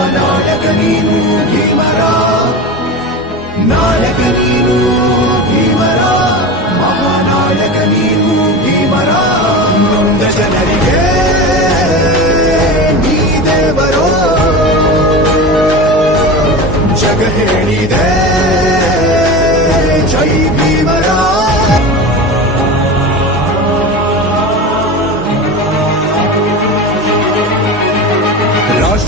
ಮಹಾನಾಯಕ ನೀನು ಭೀಮರ. ನಾಯಕ ನೀನು ಭೀಮರ. ಮಹಾನಾಯಕ ನೀನು ಭೀಮರ. ನೊಂದ ಜನರಿಗೆ ನೀ ದೇವರೋ. ಜಗ ಹೇಳಿದೆ, ಜೈ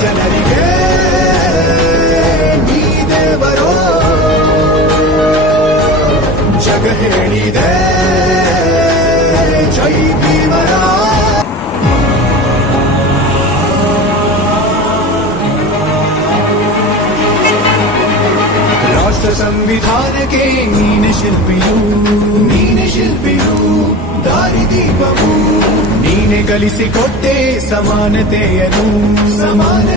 ಜನರಿಗೆ ನೀ ದೇವರೋ ಜಗ ಹೇಳಿದೆ ಜೈ ಭೀಮರ ರಾಷ್ಟ್ರ ಸಂವಿಧಾನಕ್ಕೆ ನೀನೆ ಶಿಲ್ಪಿಯು ನೀನೆ ಶಿಲ್ಪಿಯು ದಾರಿದೀಪವು ನೀನೆ ಕಲಿಸಿಕೊಟ್ಟೆ ಸಮಾನತೆಯನು ಸಮಾನ